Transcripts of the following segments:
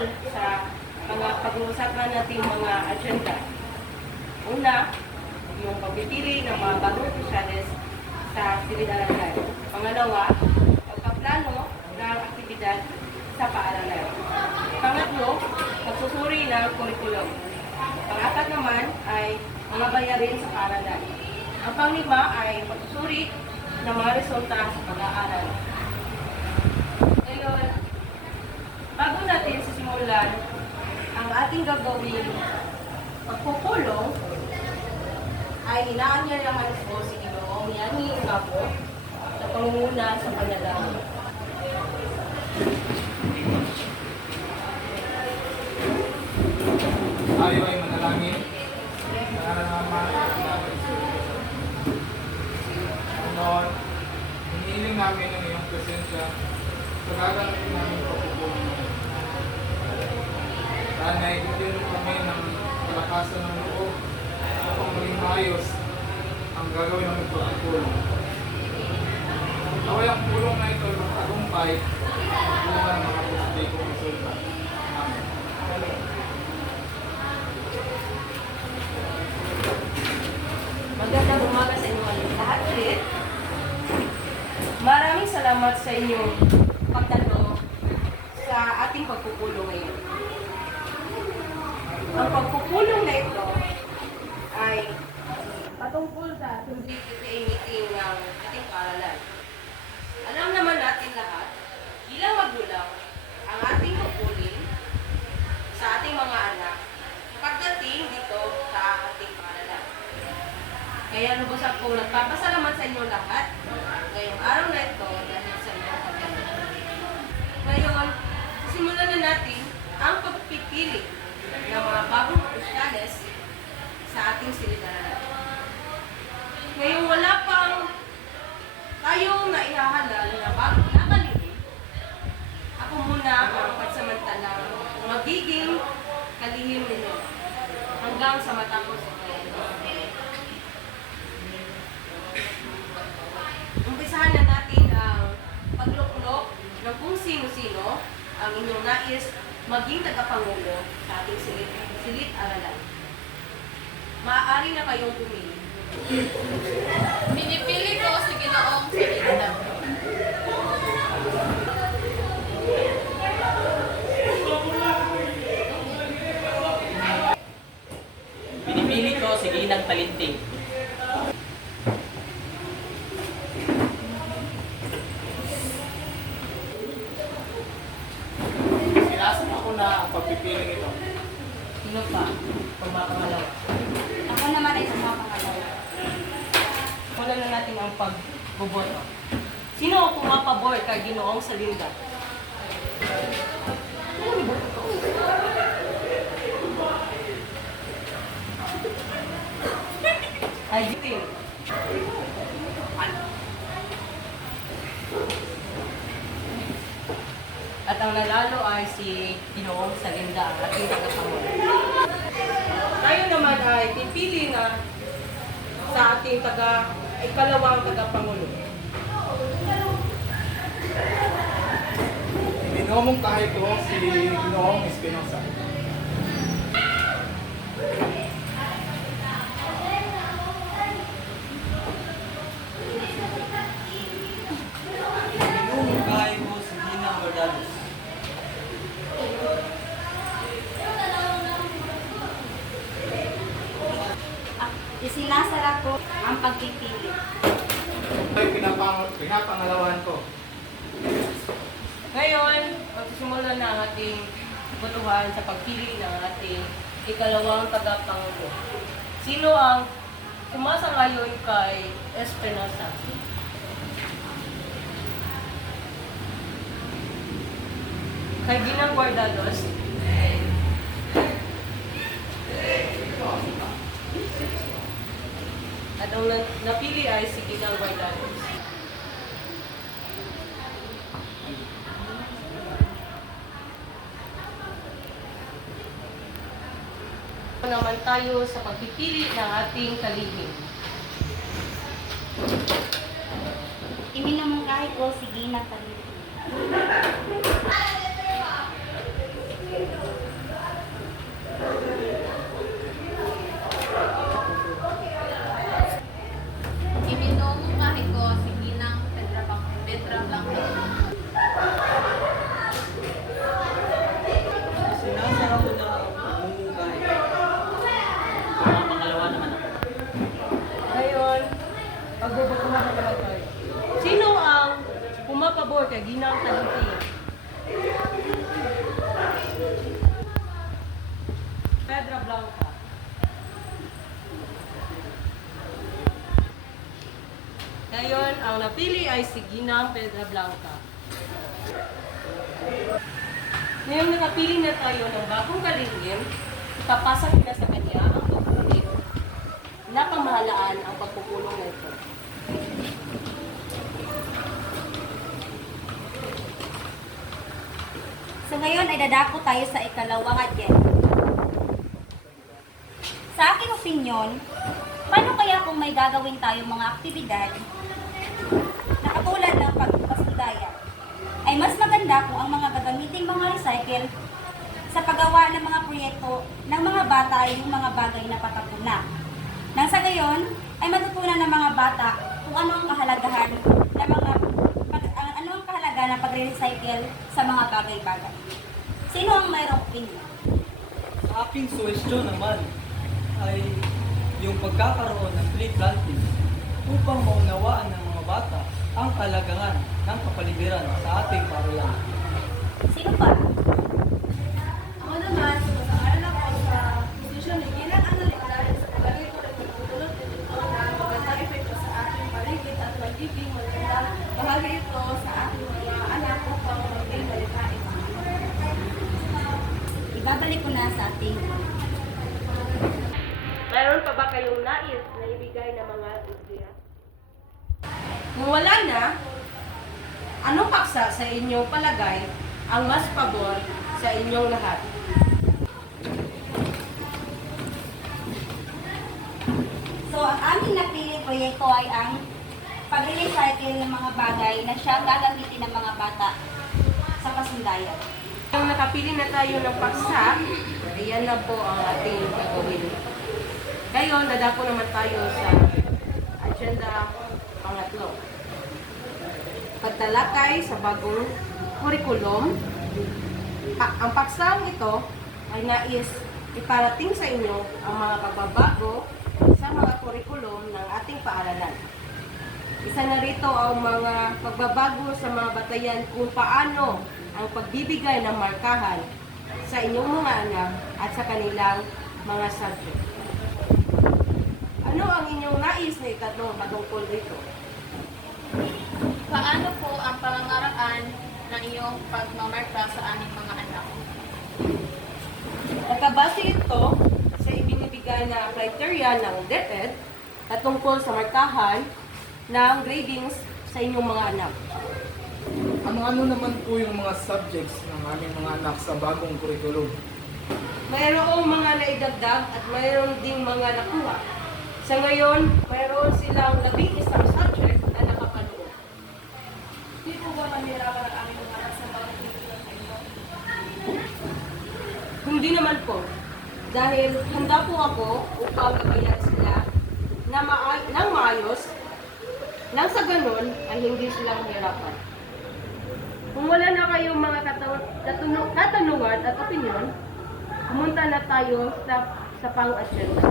tungkol sa mga pag-uusapan nating mga agenda. Una, yung pagpipili ng mga bagong opisyales sa silid-aralan. Pangalawa, pagpaplano ng aktibidad sa paaralan. Pangatlo, pagsusuri ng kurikulum. Pangapat naman ay mga bayarin sa paaralan. Ang panglima ay pagsusuri ng mga resulta sa pag-aaral. Ngayon, bago natin sisimulan ang ating gagawin pagpupulong, ay inaanyayahan po si Ginoong Yani Ngabo sa pangunguna sa panalangin. Tayo ay manalangin. Panginoon, hinihiling namin ang iyong presensya sa gaganapin namin pagpupulong. Sana ay bigyan mo kami ng kalakasan ng loob upang maging maayos ang gagawin ng pagpupulong. Naway ang pulong na ito ng tagumpay at bunga ng mga posibleng resulta. Amen. Magandang umaga sa inyo lahat ulit. Maraming salamat sa inyong pagdalo sa ating pagpupulong ngayon. Ang pagpupulong na ito ay patungkol sa meeting ng ating paaralan. Alam naman natin lahat, bilang magulang, ang ating pupulin sa ating mga anak pagdating dito sa ating paaralan. Kaya lubos ako nagpapasalamat sa inyo lahat ngayong araw na ito dahil sa inyong pagdalo. Ngayon, simulan na natin ang pagpipili ng mga bagong opisyales sa ating silid-aralan. Ngayong wala pang tayong naihahalal na bagong nakalili, ako muna ang pagsamantalang magiging kalihim ninyo hanggang sa matapos ito. Umpisahan na natin ang pagluklok ng kung sino-sino ang inyong nais maging tagapangulo sa ating silid-aralan. Maaari na kayong pumili. Pinipili ko si Ginoong Salida. Pinipili ko si Ginang Talinting. Sinasa ako na ang pagpipiling ito. Sino pa? Pagmapangalawa. Ako naman ay pumapangalawa. Kunan na natin ang pagboboto. Sino ang pumapabor kay Ginoong Salida? Ay, Jitin. At ang nanalo ay si Ginoong Salinda, ang ating tagapangulo. Tayo naman ay pipili na sa ating ikalawang tagapangulo. Binomong kahit ko si Ginoong Espinosa. Binumong kahay ko si Ginang Gordalos. Isinasar ako ang pagpipili. Ay pinapangalawan ko. Ngayon, magsisimula na ang ating botohan sa pagpili ng ating ikalawang tagapangulo. Sino ang sumasangayon kay Espinosa? Kay Ginang Guardados? At ang napili ay si Ginang Guardados. Naman tayo sa pagpipili ng ating kalihim. Iminamungkahi ko si Ginang Talinting. ay si Ginang Pedra Blanca. Ngayong nakapili na tayo ng bagong kalihim, ipapasa na sa kanya ang pagpulit na pamahalaan ang pagpupulong na ito. So ngayon ay dadako tayo sa ikalawang agenda. Sa aking opinyon, paano kaya kung may gagawin tayo mga aktibidad na katulad ng pagpasundaya, ay mas maganda kung ang mga gagamiting mga recycle sa paggawa ng mga proyekto ng mga bata ay yung mga bagay na patapon na. Nang sa gayon, ay matutunan ng mga bata kung ano ang kahalagahan ng ano ang kahalagahan ng pagre-recycle sa mga bagay-bagay. Sino ang mayroong opinion? Sa aking suwestyon naman ay yung pagkakaroon ng tree planting upang maunawaan ng mga bata ang kalagahan ng kapaligiran sa ating paaralan. Sino pa? Ako naman, sumasaaral ako sa posisyon ni Ginang Analitarin sa paglalito ng pagtutulot nito na magandang epekto sa ating paligid at magiging magandang bahagi ito sa ating mga anak upang maging malikain. Ibabalik ko na sa ating Mayroon pa ba kayong nais na ibigay ng mga ideya? Kung wala na, anong paksa sa inyong palagay ang mas pabor sa inyong lahat? So, ang aming napiling proyekto ay ang pagre-recycle ng mga bagay na siyang gagamitin ng mga bata sa pasundayan. Kung nakapili na tayo ng paksa, ayan na po ang ating gagawin. Ngayon, dadako naman tayo sa agenda pangatlo. Pagtalakay sa bagong kurikulum. Ang paksang ito ay nais iparating sa inyo ang mga pagbabago sa mga kurikulum ng ating paaralan. Isa na rito ang mga pagbabago sa mga batayan kung paano ang pagbibigay ng markahan sa inyong mga anak at sa kanilang mga subject. Ano ang inyong nais na itatanong patungkol dito? Paano po ang pangangaraan ng iyong pagmamarka sa aming mga anak? Nakabase ito sa ibinibigay na criteria ng DepEd patungkol sa markahan ng gradings sa inyong mga anak. Ano naman po yung mga subjects ng aming mga anak sa bagong kurikulum? Mayroong mga naidagdag at mayroon ding mga nakuha. Sa ngayon, mayroon silang 11 subject na nakapanood. Di po ba manirapan ang aming mga anak sa bagong kultura sa inyo? Hindi naman po. Dahil handa po ako upang gabayan sila ng maayos nang sa ganun ay hindi silang hirapan. Kung wala na kayong mga katanungan at opinyon, pumunta na tayo sa pang-agenda.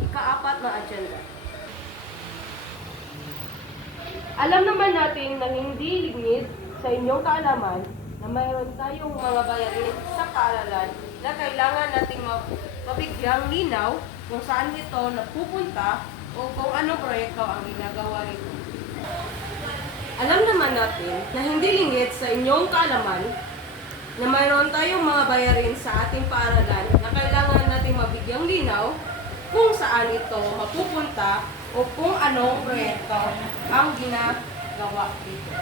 Ika-4 na agenda. Alam naman natin na hindi lingid sa inyong kaalaman na mayroon tayong mga bayarin sa paaralan na kailangan nating mabigyang linaw kung saan ito napupunta o kung anong proyekto ang ginagawa rito. Alam naman natin na hindi lingid sa inyong kaalaman na mayroon tayong mga bayarin sa ating paaralan na kailangan nating mabigyang linaw kung saan ito mapupunta o kung anong proyekto ang ginagawa dito.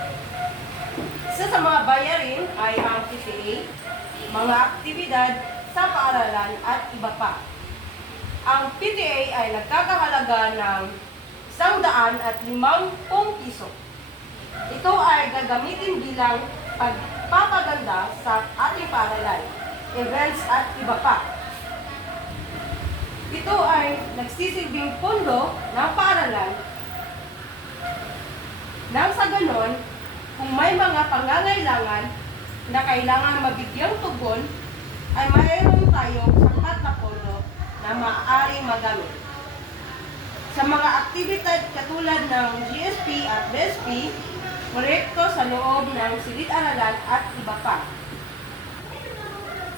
Isa sa mga bayarin ay ang PTA, mga aktibidad sa paaralan at iba pa. Ang PTA ay nagkakahalaga ng 150 piso. Ito ay gagamitin bilang pagpapaganda sa ating paaralan, events at iba pa. Ito ay nagsisilbing pondo ng paaralan nang sa ganon, kung may mga pangangailangan na kailangan mabigyang tugon, ay mayroon tayong sapat na pondo na maaaring magamit. Sa mga aktibidad katulad ng GSP at BSP, proyekto sa loob ng silid-aralan at iba pa.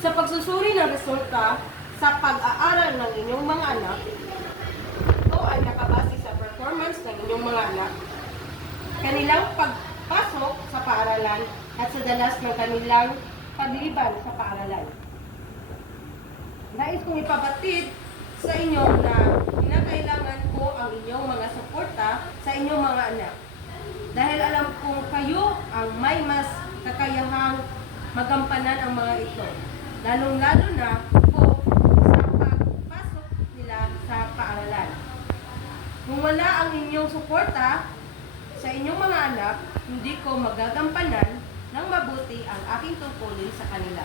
Sa pagsusuri ng resulta sa pag-aaral ng inyong mga anak, ito ay nakabase sa performance ng inyong mga anak. kanilang pagpasok sa paaralan at sa danas ng kanilang pagliban sa paaralan. Nais kong ipabatid sa inyo na kinakailangan ko ang inyong mga suporta sa inyong mga anak. Dahil alam kong kayo ang may mas kakayahang magampanan ang mga ito. Lalong-lalo na po sa pagpasok nila sa paaralan. Kung wala ang inyong suporta sa inyong mga anak, hindi ko magagampanan ng mabuti ang aking tungkulin sa kanila.